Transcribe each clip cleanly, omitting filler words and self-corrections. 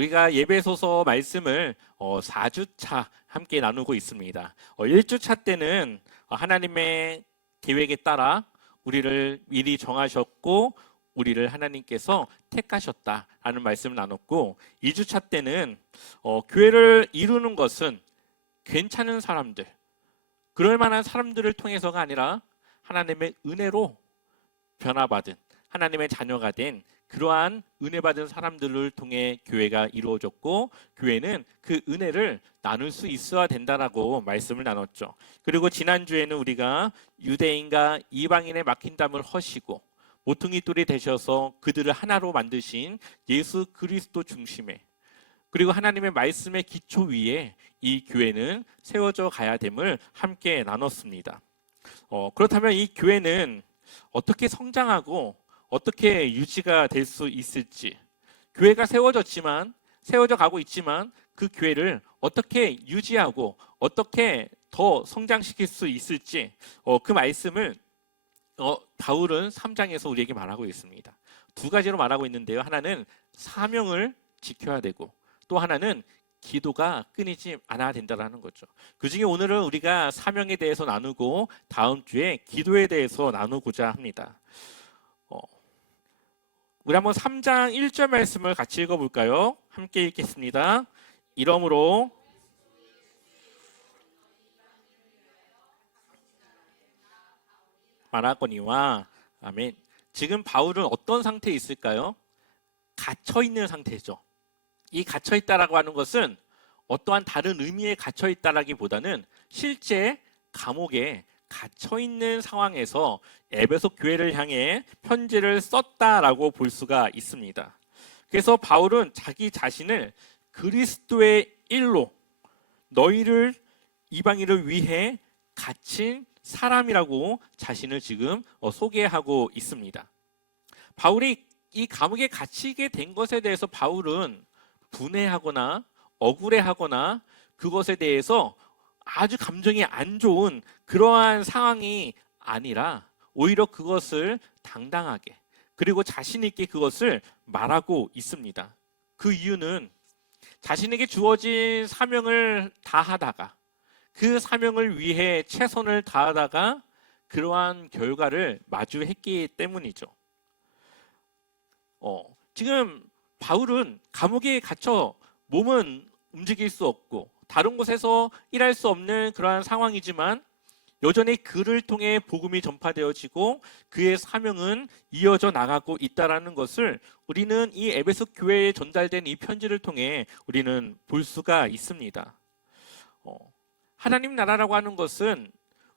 우리가 예배소서 말씀을 4주차 함께 나누고 있습니다. 1주차 때는 하나님의 계획에 따라 우리를 미리 정하셨고 우리를 하나님께서 택하셨다라는 말씀을 나눴고, 2주차 때는 교회를 이루는 것은 괜찮은 사람들, 그럴 만한 사람들을 통해서가 아니라 하나님의 은혜로 변화받은 하나님의 자녀가 된 그러한 은혜 받은 사람들을 통해 교회가 이루어졌고, 교회는 그 은혜를 나눌 수 있어야 된다라고 말씀을 나눴죠. 그리고 지난주에는 우리가 유대인과 이방인의 막힌 담을 허시고 모퉁이 돌이 되셔서 그들을 하나로 만드신 예수 그리스도 중심에, 그리고 하나님의 말씀의 기초 위에 이 교회는 세워져 가야 됨을 함께 나눴습니다. 그렇다면 이 교회는 어떻게 성장하고 어떻게 유지가 될 수 있을지, 교회가 세워져 가고 있지만 그 교회를 어떻게 유지하고 어떻게 더 성장시킬 수 있을지, 그 말씀을 바울은 3장에서 우리에게 말하고 있습니다. 두 가지로 말하고 있는데요. 하나는 사명을 지켜야 되고, 또 하나는 기도가 끊이지 않아야 된다는 거죠. 그중에 오늘은 우리가 사명에 대해서 나누고 다음 주에 기도에 대해서 나누고자 합니다. 우리 한번 3장 1절 말씀을 같이 읽어볼까요? 함께 읽겠습니다. 이러므로 말하거니와. 아멘. 지금 바울은 어떤 상태에 있을까요? 갇혀있는 상태죠. 이 갇혀있다라고 하는 것은 어떠한 다른 의미에 갇혀있다라기보다는 실제 감옥에 갇혀있는 상황에서 에베소 교회를 향해 편지를 썼다라고 볼 수가 있습니다. 그래서 바울은 자기 자신을 그리스도의 일로 너희를 이방인을 위해 갇힌 사람이라고 자신을 지금 소개하고 있습니다. 바울이 이 감옥에 갇히게 된 것에 대해서 바울은 분해하거나 억울해하거나 그것에 대해서 아주 감정이 안 좋은 그러한 상황이 아니라 오히려 그것을 당당하게 그리고 자신 있게 그것을 말하고 있습니다. 그 이유는 자신에게 주어진 사명을 다하다가, 그 사명을 위해 최선을 다하다가 그러한 결과를 마주했기 때문이죠. 지금 바울은 감옥에 갇혀 몸은 움직일 수 없고 다른 곳에서 일할 수 없는 그러한 상황이지만 여전히 그를 통해 복음이 전파되어지고 그의 사명은 이어져 나가고 있다는 것을 우리는 이 에베소 교회에 전달된 이 편지를 통해 우리는 볼 수가 있습니다. 하나님 나라라고 하는 것은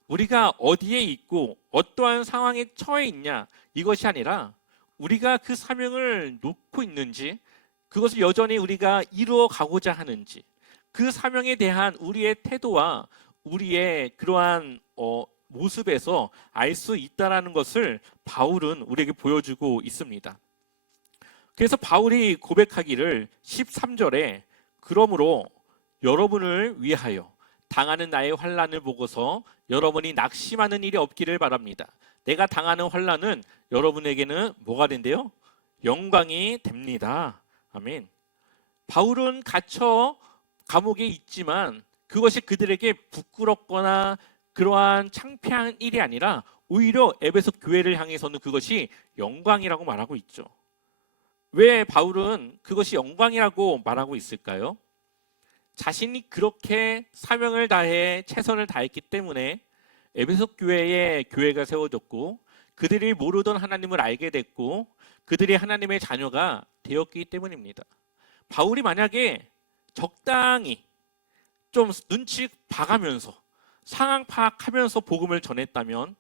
우리가 어디에 있고 어떠한 상황에 처해 있냐, 이것이 아니라 우리가 그 사명을 놓고 있는지, 그것을 여전히 우리가 이루어 가고자 하는지, 그 사명에 대한 우리의 태도와 우리의 그러한 모습에서 알 수 있다는 것을 바울은 우리에게 보여주고 있습니다. 그래서 바울이 고백하기를 13절에 그러므로 여러분을 위하여 당하는 나의 환난을 보고서 여러분이 낙심하는 일이 없기를 바랍니다. 내가 당하는 환난은 여러분에게는 뭐가 된대요? 영광이 됩니다. 아멘. 바울은 갇혀 감옥에 있지만 그것이 그들에게 부끄럽거나 그러한 창피한 일이 아니라 오히려 에베소 교회를 향해서는 그것이 영광이라고 말하고 있죠. 왜 바울은 그것이 영광이라고 말하고 있을까요? 자신이 그렇게 사명을 다해 최선을 다했기 때문에 에베소 교회에 교회가 세워졌고 그들이 모르던 하나님을 알게 됐고 그들이 하나님의 자녀가 되었기 때문입니다. 바울이 만약에 적당히 좀 눈치 봐가면서 상황 파악하면서 복음을 전했다면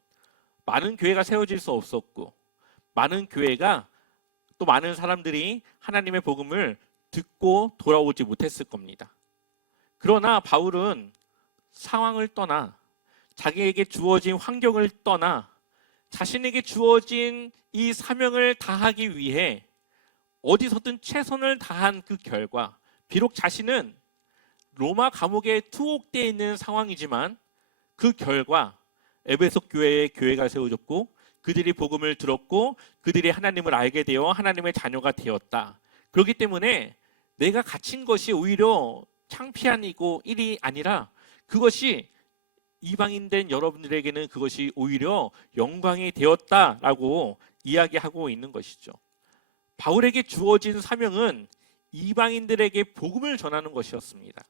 많은 교회가 세워질 수 없었고 많은 교회가 또 많은 사람들이 하나님의 복음을 듣고 돌아오지 못했을 겁니다. 그러나 바울은 상황을 떠나 자기에게 주어진 환경을 떠나 자신에게 주어진 이 사명을 다하기 위해 어디서든 최선을 다한 그 결과, 비록 자신은 로마 감옥에 투옥되어 있는 상황이지만 그 결과 에베소 교회에 교회가 세워졌고 그들이 복음을 들었고 그들이 하나님을 알게 되어 하나님의 자녀가 되었다. 그렇기 때문에 내가 갇힌 것이 오히려 창피한이고 일이 아니라 그것이 이방인된 여러분들에게는 그것이 오히려 영광이 되었다라고 이야기하고 있는 것이죠. 바울에게 주어진 사명은 이방인들에게 복음을 전하는 것이었습니다.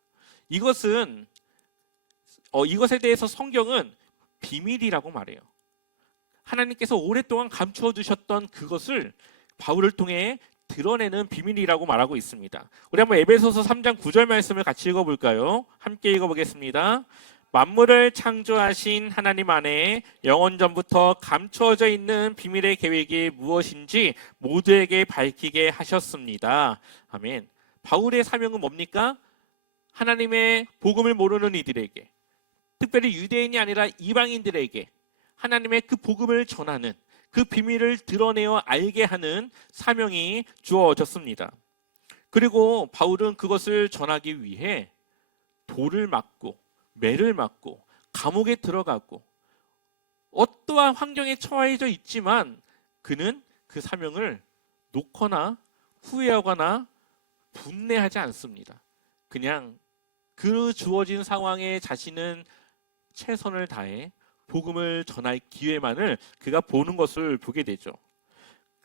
이것에 대해서 성경은 비밀이라고 말해요. 하나님께서 오랫동안 감추어 두셨던 그것을 바울을 통해 드러내는 비밀이라고 말하고 있습니다. 우리 한번 에베소서 3장 9절 말씀을 같이 읽어볼까요? 함께 읽어보겠습니다. 만물을 창조하신 하나님 안에 영원 전부터 감추어져 있는 비밀의 계획이 무엇인지 모두에게 밝히게 하셨습니다. 아멘. 바울의 사명은 뭡니까? 하나님의 복음을 모르는 이들에게, 특별히 유대인이 아니라 이방인들에게 하나님의 그 복음을 전하는, 그 비밀을 드러내어 알게 하는 사명이 주어졌습니다. 그리고 바울은 그것을 전하기 위해 돌을 맞고 매를 맞고 감옥에 들어가고 어떠한 환경에 처해져 있지만 그는 그 사명을 놓거나 후회하거나 분내하지 않습니다. 그냥 그 주어진 상황에 자신은 최선을 다해 복음을 전할 기회만을 그가 보는 것을 보게 되죠.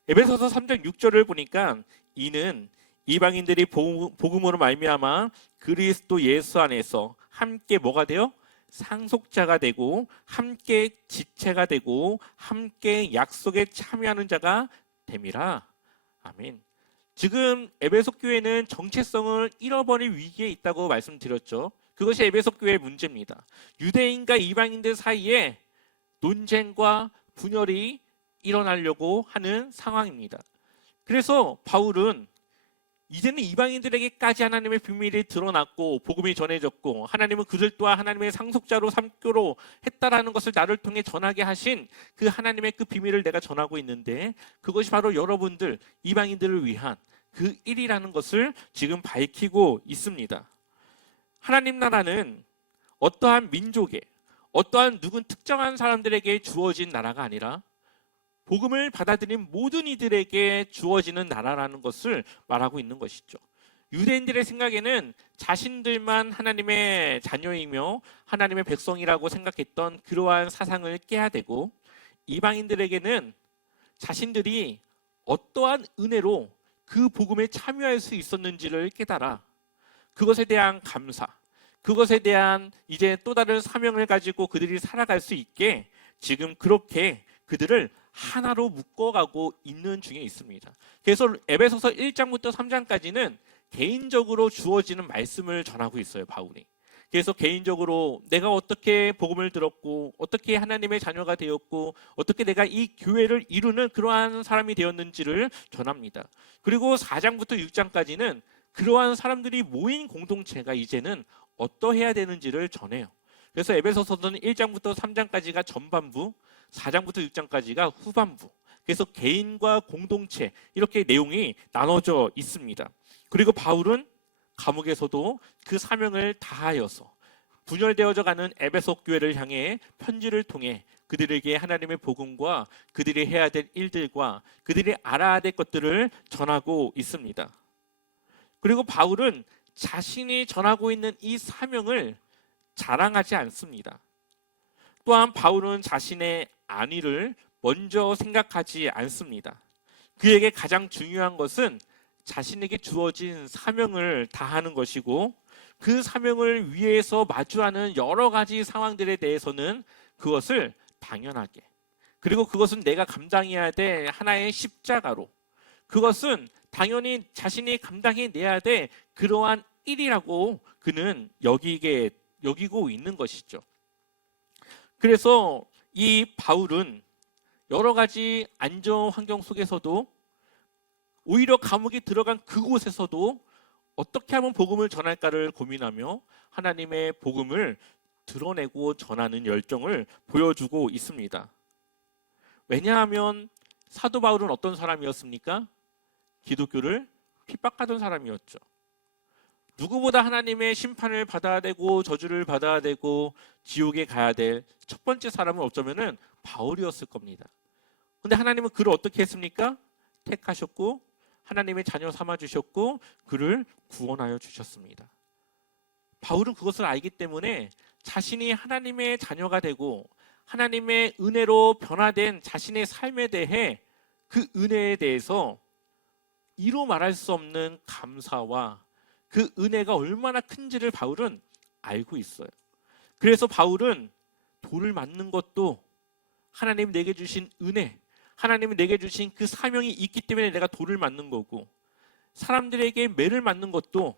에베소서 3장 6절을 보니까 이는 이방인들이 복음으로 말미암아 그리스도 예수 안에서 함께 뭐가 돼요? 상속자가 되고 함께 지체가 되고 함께 약속에 참여하는 자가 됨이라. 아멘. 지금 에베소 교회는 정체성을 잃어버릴 위기에 있다고 말씀드렸죠. 그것이 에베소 교회의 문제입니다. 유대인과 이방인들 사이에 논쟁과 분열이 일어나려고 하는 상황입니다. 그래서 바울은 이제는 이방인들에게까지 하나님의 비밀이 드러났고 복음이 전해졌고 하나님은 그들 또한 하나님의 상속자로 삼기로 했다라는 것을 나를 통해 전하게 하신 그 하나님의 그 비밀을 내가 전하고 있는데 그것이 바로 여러분들 이방인들을 위한 그 일이라는 것을 지금 밝히고 있습니다. 하나님 나라는 어떠한 민족에 어떠한 누군 특정한 사람들에게 주어진 나라가 아니라 복음을 받아들인 모든 이들에게 주어지는 나라라는 것을 말하고 있는 것이죠. 유대인들의 생각에는 자신들만 하나님의 자녀이며 하나님의 백성이라고 생각했던 그러한 사상을 깨야 되고 이방인들에게는 자신들이 어떠한 은혜로 그 복음에 참여할 수 있었는지를 깨달아 그것에 대한 감사, 그것에 대한 이제 또 다른 사명을 가지고 그들이 살아갈 수 있게 지금 그렇게 그들을 하나로 묶어가고 있는 중에 있습니다. 그래서 에베소서 1장부터 3장까지는 개인적으로 주어지는 말씀을 전하고 있어요, 바울이. 그래서 개인적으로 내가 어떻게 복음을 들었고 어떻게 하나님의 자녀가 되었고 어떻게 내가 이 교회를 이루는 그러한 사람이 되었는지를 전합니다. 그리고 4장부터 6장까지는 그러한 사람들이 모인 공동체가 이제는 어떠해야 되는지를 전해요. 그래서 에베소서는 1장부터 3장까지가 전반부, 4장부터 6장까지가 후반부. 그래서 개인과 공동체 이렇게 내용이 나눠져 있습니다. 그리고 바울은 감옥에서도 그 사명을 다하여서 분열되어져 가는 에베소 교회를 향해 편지를 통해 그들에게 하나님의 복음과 그들이 해야 될 일들과 그들이 알아야 될 것들을 전하고 있습니다. 그리고 바울은 자신이 전하고 있는 이 사명을 자랑하지 않습니다. 또한 바울은 자신의 안위를 먼저 생각하지 않습니다. 그에게 가장 중요한 것은 자신에게 주어진 사명을 다하는 것이고 그 사명을 위해서 마주하는 여러 가지 상황들에 대해서는 그것을 당연하게 그리고 그것은 내가 감당해야 될 하나의 십자가로 그것은 당연히 자신이 감당해내야 될 그러한 일이라고 그는 여기고 있는 것이죠. 그래서 이 바울은 여러 가지 안전 환경 속에서도 오히려 감옥에 들어간 그곳에서도 어떻게 하면 복음을 전할까를 고민하며 하나님의 복음을 드러내고 전하는 열정을 보여주고 있습니다. 왜냐하면 사도 바울은 어떤 사람이었습니까? 기독교를 핍박하던 사람이었죠. 누구보다 하나님의 심판을 받아야 되고 저주를 받아야 되고 지옥에 가야 될 첫 번째 사람은 어쩌면은 바울이었을 겁니다. 근데 하나님은 그를 어떻게 했습니까? 택하셨고 하나님의 자녀 삼아 주셨고 그를 구원하여 주셨습니다. 바울은 그것을 알기 때문에 자신이 하나님의 자녀가 되고 하나님의 은혜로 변화된 자신의 삶에 대해 그 은혜에 대해서 이루 말할 수 없는 감사와 그 은혜가 얼마나 큰지를 바울은 알고 있어요. 그래서 바울은 돌을 맞는 것도 하나님 내게 주신 은혜, 하나님이 내게 주신 그 사명이 있기 때문에 내가 돌을 맞는 거고, 사람들에게 매를 맞는 것도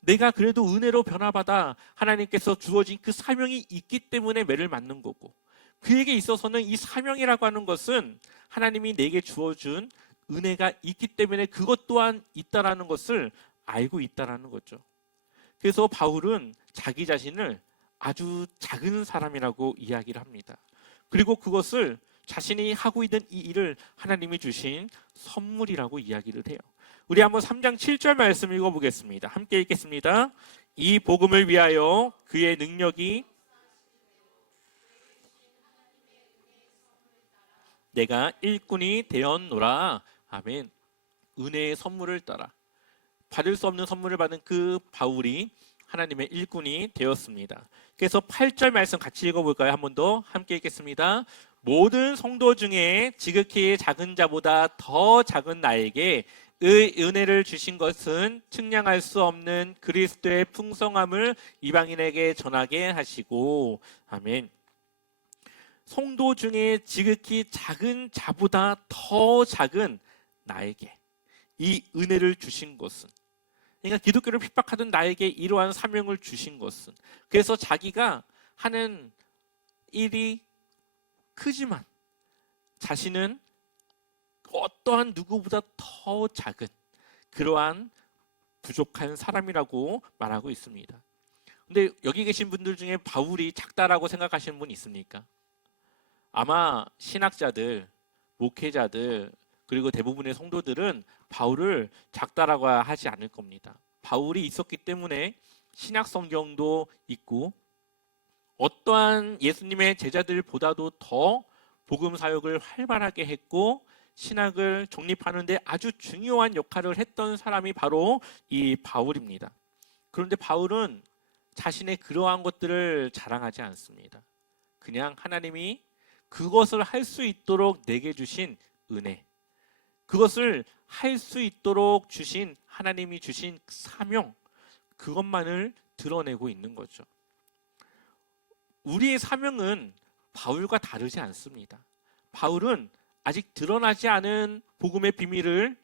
내가 그래도 은혜로 변화받아 하나님께서 주어진 그 사명이 있기 때문에 매를 맞는 거고, 그에게 있어서는 이 사명이라고 하는 것은 하나님이 내게 주어준 은혜가 있기 때문에 그것 또한 있다라는 것을 알고 있다라는 거죠. 그래서 바울은 자기 자신을 아주 작은 사람이라고 이야기를 합니다. 그리고 그것을 자신이 하고 있는 이 일을 하나님이 주신 선물이라고 이야기를 해요. 우리 한번 3장 7절 말씀 읽어보겠습니다. 함께 읽겠습니다. 이 복음을 위하여 그의 능력이 내가 일꾼이 되었노라. 아멘. 은혜의 선물을 따라 받을 수 없는 선물을 받은 그 바울이 하나님의 일꾼이 되었습니다. 그래서 8절 말씀 같이 읽어볼까요? 한 번 더 함께 읽겠습니다. 모든 성도 중에 지극히 작은 자보다 더 작은 나에게 의 은혜를 주신 것은 측량할 수 없는 그리스도의 풍성함을 이방인에게 전하게 하시고. 아멘. 성도 중에 지극히 작은 자보다 더 작은 나에게 이 은혜를 주신 것은, 그러니까 기독교를 핍박하던 나에게 이러한 사명을 주신 것은, 그래서 자기가 하는 일이 크지만 자신은 어떠한 누구보다 더 작은 그러한 부족한 사람이라고 말하고 있습니다. 근데 여기 계신 분들 중에 바울이 작다라고 생각하시는 분 있습니까? 아마 신학자들, 목회자들, 그리고 대부분의 성도들은 바울을 작다라고 하지 않을 겁니다. 바울이 있었기 때문에 신약 성경도 있고 어떠한 예수님의 제자들보다도 더 복음 사역을 활발하게 했고 신학을 정립하는 데 아주 중요한 역할을 했던 사람이 바로 이 바울입니다. 그런데 바울은 자신의 그러한 것들을 자랑하지 않습니다. 그냥 하나님이 그것을 할 수 있도록 내게 주신 은혜, 그것을 할 수 있도록 주신 하나님이 주신 사명, 그것만을 드러내고 있는 거죠. 우리의 사명은 바울과 다르지 않습니다. 바울은 아직 드러나지 않은 복음의 비밀을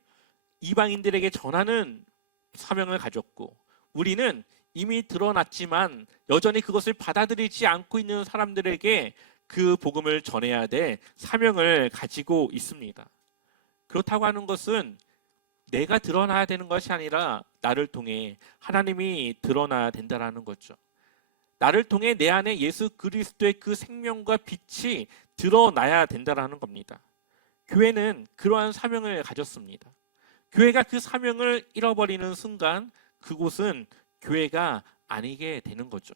이방인들에게 전하는 사명을 가졌고, 우리는 이미 드러났지만 여전히 그것을 받아들이지 않고 있는 사람들에게 그 복음을 전해야 될 사명을 가지고 있습니다. 그렇다고 하는 것은 내가 드러나야 되는 것이 아니라 나를 통해 하나님이 드러나야 된다는 거죠. 나를 통해 내 안에 예수 그리스도의 그 생명과 빛이 드러나야 된다는 겁니다. 교회는 그러한 사명을 가졌습니다. 교회가 그 사명을 잃어버리는 순간 그곳은 교회가 아니게 되는 거죠.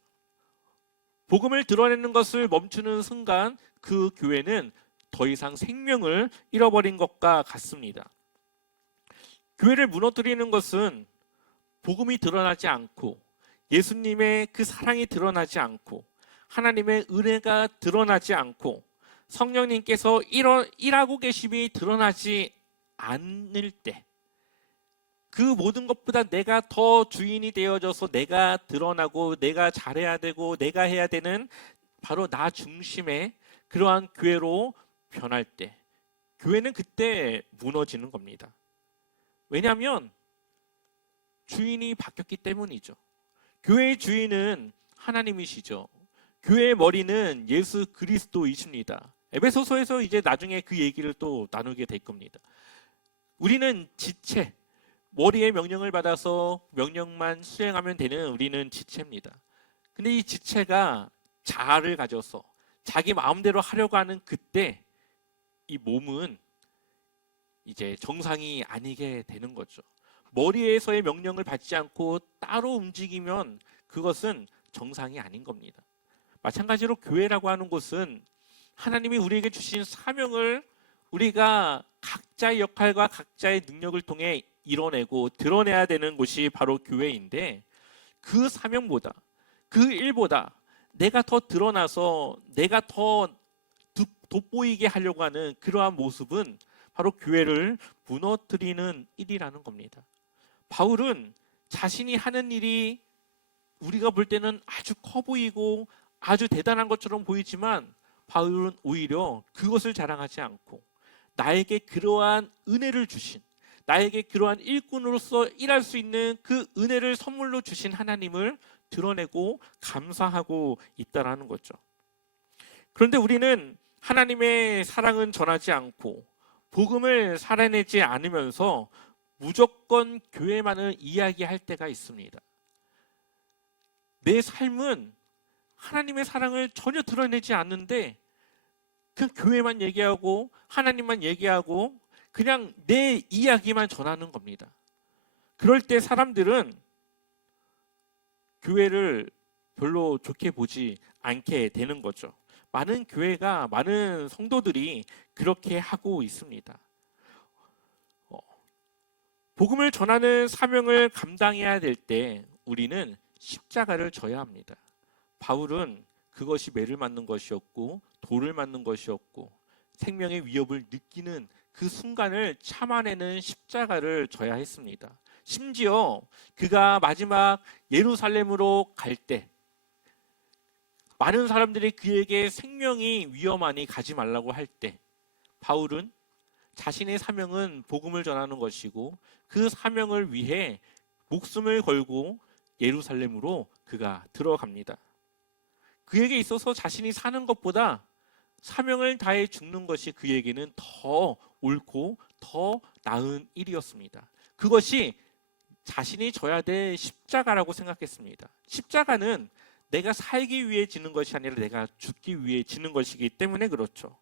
복음을 드러내는 것을 멈추는 순간 그 교회는 더 이상 생명을 잃어버린 것과 같습니다. 교회를 무너뜨리는 것은 복음이 드러나지 않고 예수님의 그 사랑이 드러나지 않고 하나님의 은혜가 드러나지 않고 성령님께서 일하고 계심이 드러나지 않을 때, 그 모든 것보다 내가 더 주인이 되어져서 내가 드러나고 내가 잘해야 되고 내가 해야 되는 바로 나 중심의 그러한 교회로 변할 때, 교회는 그때 무너지는 겁니다. 왜냐하면 주인이 바뀌었기 때문이죠. 교회의 주인은 하나님이시죠. 교회의 머리는 예수 그리스도이십니다. 에베소서에서 이제 나중에 그 얘기를 또 나누게 될 겁니다. 우리는 지체, 머리의 명령을 받아서 명령만 수행하면 되는 우리는 지체입니다. 근데 이 지체가 자아를 가져서 자기 마음대로 하려고 하는 그때 이 몸은 이제 정상이 아니게 되는 거죠. 머리에서의 명령을 받지 않고 따로 움직이면 그것은 정상이 아닌 겁니다. 마찬가지로 교회라고 하는 곳은 하나님이 우리에게 주신 사명을 우리가 각자의 역할과 각자의 능력을 통해 이뤄내고 드러내야 되는 곳이 바로 교회인데, 그 사명보다, 그 일보다 내가 더 드러나서 내가 더 돋보이게 하려고 하는 그러한 모습은 바로 교회를 무너뜨리는 일이라는 겁니다. 바울은 자신이 하는 일이 우리가 볼 때는 아주 커 보이고 아주 대단한 것처럼 보이지만, 바울은 오히려 그것을 자랑하지 않고 나에게 그러한 은혜를 주신, 나에게 그러한 일꾼으로서 일할 수 있는 그 은혜를 선물로 주신 하나님을 드러내고 감사하고 있다라는 거죠. 그런데 우리는 하나님의 사랑은 전하지 않고 복음을 살아내지 않으면서 무조건 교회만을 이야기할 때가 있습니다. 내 삶은 하나님의 사랑을 전혀 드러내지 않는데 그냥 교회만 얘기하고 하나님만 얘기하고 그냥 내 이야기만 전하는 겁니다. 그럴 때 사람들은 교회를 별로 좋게 보지 않게 되는 거죠. 많은 교회가, 많은 성도들이 그렇게 하고 있습니다. 복음을 전하는 사명을 감당해야 될 때 우리는 십자가를 져야 합니다. 바울은 그것이 매를 맞는 것이었고 돌을 맞는 것이었고 생명의 위협을 느끼는 그 순간을 참아내는 십자가를 져야 했습니다. 심지어 그가 마지막 예루살렘으로 갈 때 많은 사람들이 그에게 생명이 위험하니 가지 말라고 할 때 바울은 자신의 사명은 복음을 전하는 것이고 그 사명을 위해 목숨을 걸고 예루살렘으로 그가 들어갑니다. 그에게 있어서 자신이 사는 것보다 사명을 다해 죽는 것이 그에게는 더 옳고 더 나은 일이었습니다. 그것이 자신이 져야 될 십자가라고 생각했습니다. 십자가는 내가 살기 위해 지는 것이 아니라 내가 죽기 위해 지는 것이기 때문에 그렇죠.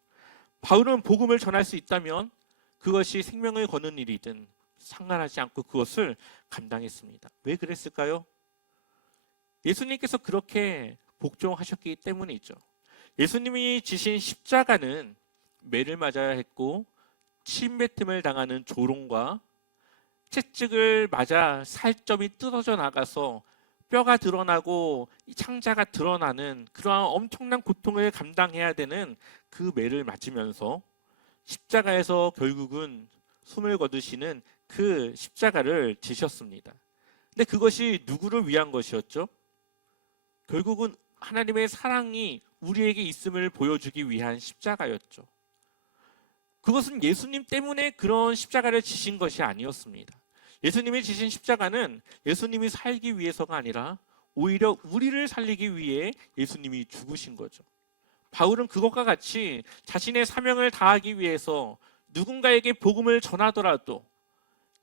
바울은 복음을 전할 수 있다면 그것이 생명을 거는 일이든 상관하지 않고 그것을 감당했습니다. 왜 그랬을까요? 예수님께서 그렇게 복종하셨기 때문이죠. 예수님이 지신 십자가는 매를 맞아야 했고 침뱉음을 당하는 조롱과 채찍을 맞아 살점이 뜯어져 나가서 뼈가 드러나고 창자가 드러나는 그러한 엄청난 고통을 감당해야 되는 그 매를 맞으면서 십자가에서 결국은 숨을 거두시는 그 십자가를 지셨습니다. 근데 그것이 누구를 위한 것이었죠? 결국은 하나님의 사랑이 우리에게 있음을 보여주기 위한 십자가였죠. 그것은 예수님 때문에 그런 십자가를 지신 것이 아니었습니다. 예수님이 지신 십자가는 예수님이 살기 위해서가 아니라 오히려 우리를 살리기 위해 예수님이 죽으신 거죠. 바울은 그것과 같이 자신의 사명을 다하기 위해서 누군가에게 복음을 전하더라도,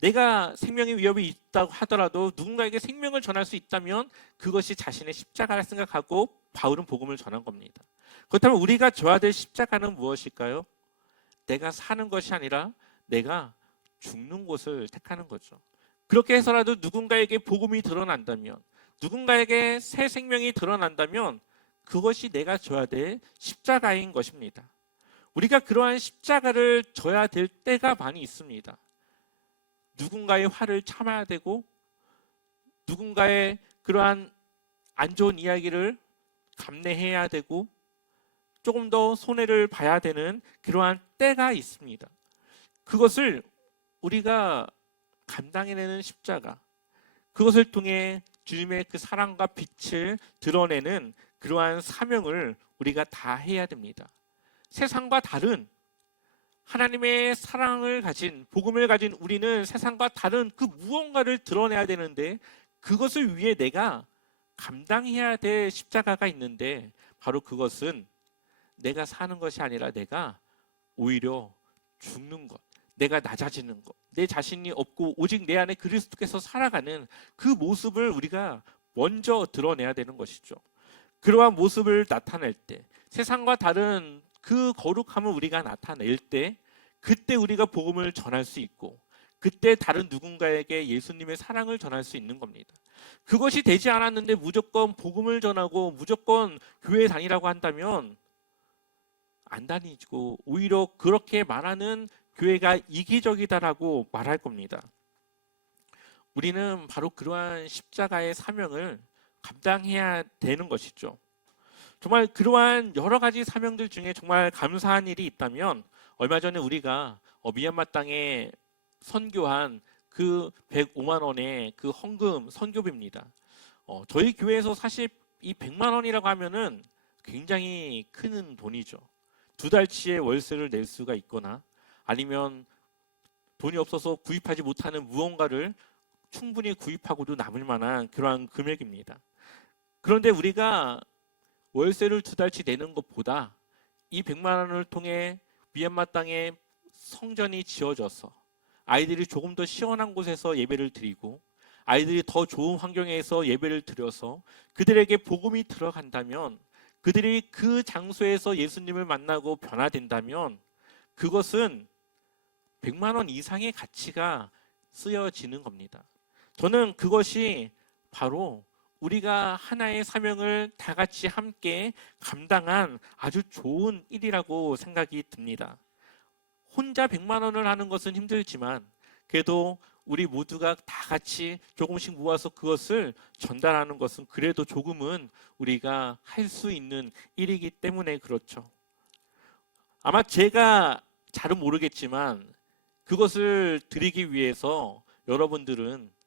내가 생명의 위협이 있다고 하더라도 누군가에게 생명을 전할 수 있다면 그것이 자신의 십자가라 생각하고 바울은 복음을 전한 겁니다. 그렇다면 우리가 져야 될 십자가는 무엇일까요? 내가 사는 것이 아니라 내가 죽는 곳을 택하는 거죠. 그렇게 해서라도 누군가에게 복음이 드러난다면, 누군가에게 새 생명이 드러난다면 그것이 내가 져야 될 십자가인 것입니다. 우리가 그러한 십자가를 져야 될 때가 많이 있습니다. 누군가의 화를 참아야 되고 누군가의 그러한 안 좋은 이야기를 감내해야 되고 조금 더 손해를 봐야 되는 그러한 때가 있습니다. 그것을 우리가 감당해내는 십자가, 그것을 통해 주님의 그 사랑과 빛을 드러내는 그러한 사명을 우리가 다 해야 됩니다. 세상과 다른 하나님의 사랑을 가진, 복음을 가진 우리는 세상과 다른 그 무언가를 드러내야 되는데 그것을 위해 내가 감당해야 될 십자가가 있는데 바로 그것은 내가 사는 것이 아니라 내가 오히려 죽는 것, 내가 낮아지는 것, 내 자신이 없고 오직 내 안에 그리스도께서 살아가는 그 모습을 우리가 먼저 드러내야 되는 것이죠. 그러한 모습을 나타낼 때, 세상과 다른 그 거룩함을 우리가 나타낼 때, 그때 우리가 복음을 전할 수 있고 그때 다른 누군가에게 예수님의 사랑을 전할 수 있는 겁니다. 그것이 되지 않았는데 무조건 복음을 전하고 무조건 교회 다니라고 한다면 안 다니고 오히려 그렇게 말하는 교회가 이기적이다라고 말할 겁니다. 우리는 바로 그러한 십자가의 사명을 감당해야 되는 것이죠. 정말 그러한 여러 가지 사명들 중에 정말 감사한 일이 있다면 얼마 전에 우리가 미얀마 땅에 선교한 그 105만 원의 그 헌금 선교비입니다. 저희 교회에서 사실 이 100만 원이라고 하면은 굉장히 큰 돈이죠. 두 달치의 월세를 낼 수가 있거나 아니면 돈이 없어서 구입하지 못하는 무언가를 충분히 구입하고도 남을 만한 그러한 금액입니다. 그런데 우리가 월세를 두 달치 내는 것보다 이 100만 원을 통해 미얀마 땅에 성전이 지어져서 아이들이 조금 더 시원한 곳에서 예배를 드리고 아이들이 더 좋은 환경에서 예배를 드려서 그들에게 복음이 들어간다면 그들이 그 장소에서 예수님을 만나고 변화된다면 그것은 100만 원 이상의 가치가 쓰여지는 겁니다. 저는 그것이 바로 우리가 하나의 사명을 다 같이 함께 감당한 아주 좋은 일이라고 생각이 듭니다. 혼자 100만 원을 하는 것은 힘들지만 그래도 우리 모두가 다 같이 조금씩 모아서 그것을 전달하는 것은 그래도 조금은 우리가 할 수 있는 일이기 때문에 그렇죠. 아마 제가 잘은 모르겠지만 그것을 드리기 위해서 여러분들은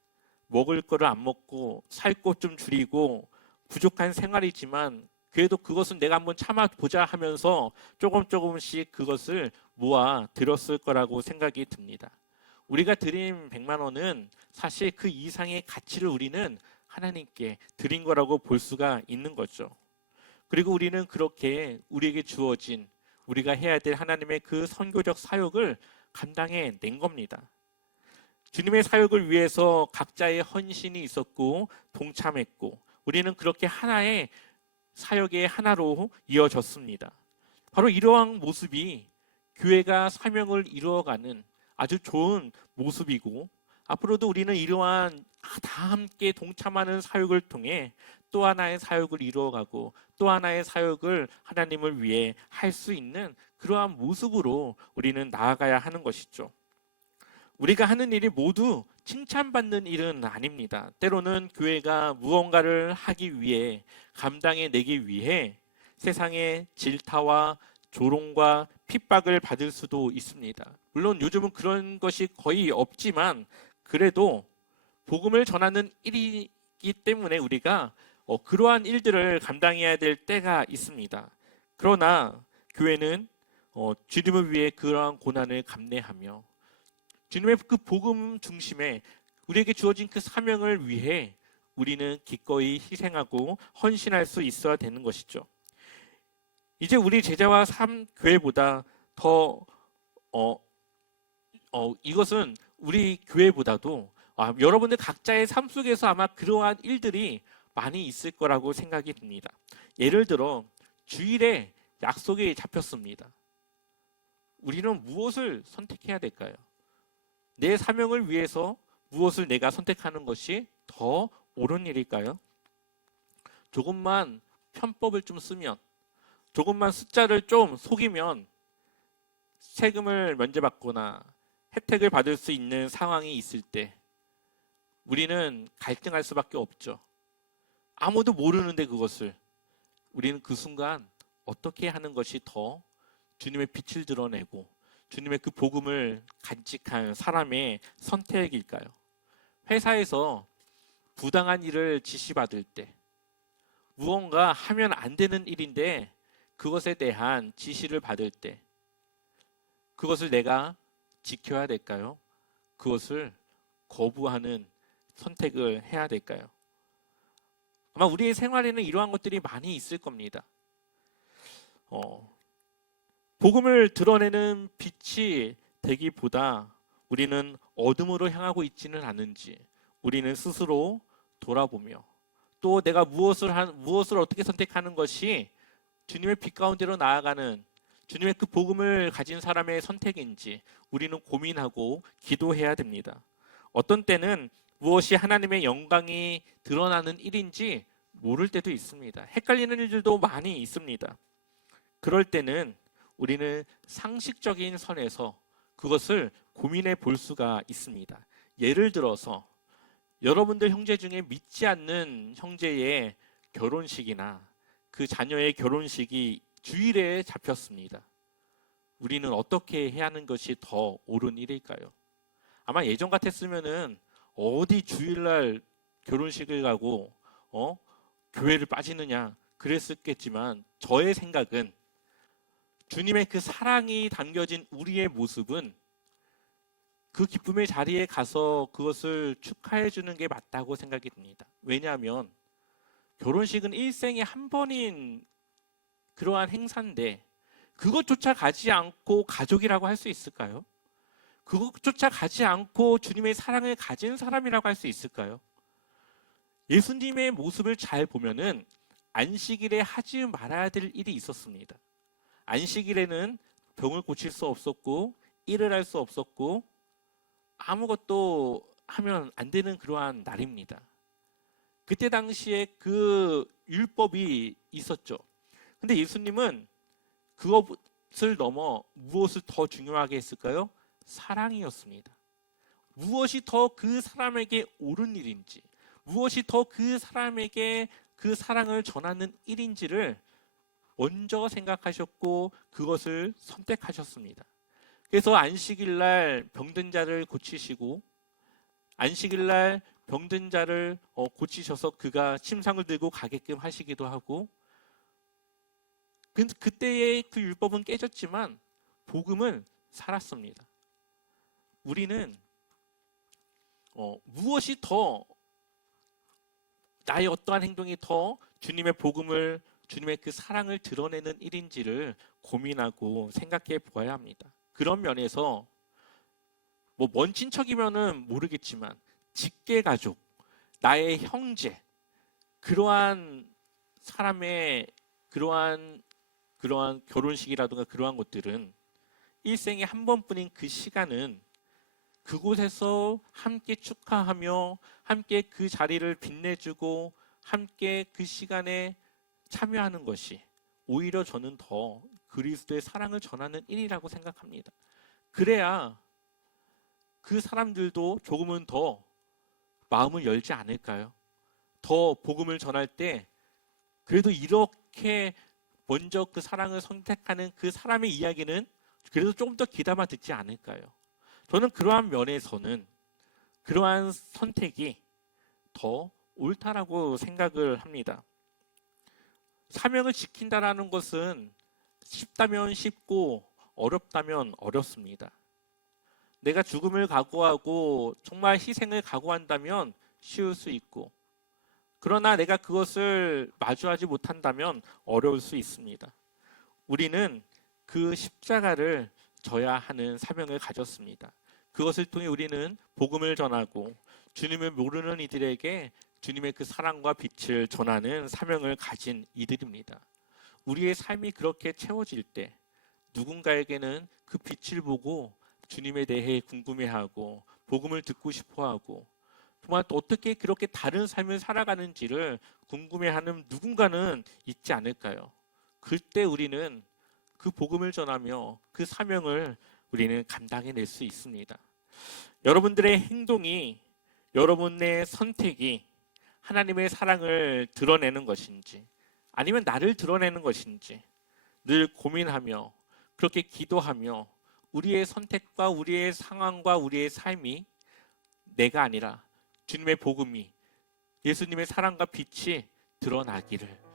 먹을 거를 안 먹고 살 것 좀 줄이고 부족한 생활이지만 그래도 그것은 내가 한번 참아보자 하면서 조금씩 그것을 모아 들었을 거라고 생각이 듭니다. 우리가 드린 100만 원은 사실 그 이상의 가치를 우리는 하나님께 드린 거라고 볼 수가 있는 거죠. 그리고 우리는 그렇게 우리에게 주어진 우리가 해야 될 하나님의 그 선교적 사역을 감당해 낸 겁니다. 주님의 사역을 위해서 각자의 헌신이 있었고 동참했고 우리는 그렇게 하나의 사역의 하나로 이어졌습니다. 바로 이러한 모습이 교회가 사명을 이루어가는 아주 좋은 모습이고 앞으로도 우리는 이러한 다 함께 동참하는 사역을 통해 또 하나의 사역을 이루어가고 또 하나의 사역을 하나님을 위해 할 수 있는 그러한 모습으로 우리는 나아가야 하는 것이죠. 우리가 하는 일이 모두 칭찬받는 일은 아닙니다. 때로는 교회가 무언가를 하기 위해 감당해내기 위해 세상의 질타와 조롱과 핍박을 받을 수도 있습니다. 물론 요즘은 그런 것이 거의 없지만 그래도 복음을 전하는 일이기 때문에 우리가 그러한 일들을 감당해야 될 때가 있습니다. 그러나 교회는 주님을 위해 그러한 고난을 감내하며 주님의 그 복음 중심에 우리에게 주어진 그 사명을 위해 우리는 기꺼이 희생하고 헌신할 수 있어야 되는 것이죠. 이제 우리 제자와 교회보다 더 이것은 우리 교회보다도 여러분들 각자의 삶 속에서 아마 그러한 일들이 많이 있을 거라고 생각이 듭니다. 예를 들어 주일에 약속이 잡혔습니다. 우리는 무엇을 선택해야 될까요? 내 사명을 위해서 무엇을 내가 선택하는 것이 더 옳은 일일까요? 조금만 편법을 좀 쓰면 조금만 숫자를 좀 속이면 세금을 면제받거나 혜택을 받을 수 있는 상황이 있을 때 우리는 갈등할 수밖에 없죠. 아무도 모르는데 그것을 우리는 그 순간 어떻게 하는 것이 더 주님의 빛을 드러내고 주님의 그 복음을 간직한 사람의 선택일까요? 회사에서 부당한 일을 지시받을 때 무언가 하면 안 되는 일인데 그것에 대한 지시를 받을 때 그것을 내가 지켜야 될까요? 그것을 거부하는 선택을 해야 될까요? 아마 우리의 생활에는 이러한 것들이 많이 있을 겁니다. 복음을 드러내는 빛이 되기보다 우리는 어둠으로 향하고 있지는 않은지 우리는 스스로 돌아보며 또 내가 무엇을 어떻게 선택하는 것이 주님의 빛 가운데로 나아가는 주님의 그 복음을 가진 사람의 선택인지 우리는 고민하고 기도해야 됩니다. 어떤 때는 무엇이 하나님의 영광이 드러나는 일인지 모를 때도 있습니다. 헷갈리는 일들도 많이 있습니다. 그럴 때는 우리는 상식적인 선에서 그것을 고민해 볼 수가 있습니다. 예를 들어서 여러분들 형제 중에 믿지 않는 형제의 결혼식이나 그 자녀의 결혼식이 주일에 잡혔습니다. 우리는 어떻게 해야 하는 것이 더 옳은 일일까요? 아마 예전 같았으면은 어디 주일날 결혼식을 가고 교회를 빠지느냐 그랬었겠지만, 저의 생각은 주님의 그 사랑이 담겨진 우리의 모습은 그 기쁨의 자리에 가서 그것을 축하해 주는 게 맞다고 생각이 듭니다. 왜냐하면 결혼식은 일생에 한 번인 그러한 행사인데, 그것조차 가지 않고 가족이라고 할 수 있을까요? 그것조차 가지 않고 주님의 사랑을 가진 사람이라고 할 수 있을까요? 예수님의 모습을 잘 보면은 안식일에 하지 말아야 될 일이 있었습니다. 안식일에는 병을 고칠 수 없었고, 일을 할 수 없었고, 아무것도 하면 안 되는 그러한 날입니다. 그때 당시에 그 율법이 있었죠. 근데 예수님은 그것을 넘어 무엇을 더 중요하게 했을까요? 사랑이었습니다. 무엇이 더 그 사람에게 옳은 일인지, 무엇이 더 그 사람에게 그 사랑을 전하는 일인지를 먼저 생각하셨고 그것을 선택하셨습니다. 그래서 안식일 날 병든 자를 고치시고, 안식일 날 병든 자를 고치셔서 그가 침상을 들고 가게끔 하시기도 하고, 그때의 그 율법은 깨졌지만 복음은 살았습니다. 우리는 무엇이 더, 나의 어떠한 행동이 더 주님의 복음을, 주님의 그 사랑을 드러내는 일인지를 고민하고 생각해 보아야 합니다. 그런 면에서 먼 친척이면은 모르겠지만 직계 가족, 나의 형제, 그러한 사람의 그러한 결혼식이라든가 그러한 것들은 일생에 한 번뿐인 그 시간은 그곳에서 함께 축하하며 함께 그 자리를 빛내주고 함께 그 시간에 참여하는 것이 오히려 저는 더 그리스도의 사랑을 전하는 일이라고 생각합니다. 그래야 그 사람들도 조금은 더 마음을 열지 않을까요? 더 복음을 전할 때 그래도 이렇게 먼저 그 사랑을 선택하는 그 사람의 이야기는 그래도 조금 더 귀담아 듣지 않을까요? 저는 그러한 면에서는 그러한 선택이 더 옳다라고 생각을 합니다. 사명을 지킨다라는 것은 쉽다면 쉽고 어렵다면 어렵습니다. 내가 죽음을 각오하고 정말 희생을 각오한다면 쉬울 수 있고, 그러나 내가 그것을 마주하지 못한다면 어려울 수 있습니다. 우리는 그 십자가를 져야 하는 사명을 가졌습니다. 그것을 통해 우리는 복음을 전하고 주님을 모르는 이들에게 주님의 그 사랑과 빛을 전하는 사명을 가진 이들입니다. 우리의 삶이 그렇게 채워질 때 누군가에게는 그 빛을 보고 주님에 대해 궁금해하고 복음을 듣고 싶어하고, 정말 또 어떻게 그렇게 다른 삶을 살아가는지를 궁금해하는 누군가는 있지 않을까요? 그때 우리는 그 복음을 전하며 그 사명을 우리는 감당해낼 수 있습니다. 여러분들의 행동이, 여러분의 선택이 하나님의 사랑을 드러내는 것인지 아니면 나를 드러내는 것인지 늘 고민하며 그렇게 기도하며 우리의 선택과 우리의 상황과 우리의 삶이 내가 아니라 주님의 복음이, 예수님의 사랑과 빛이 드러나기를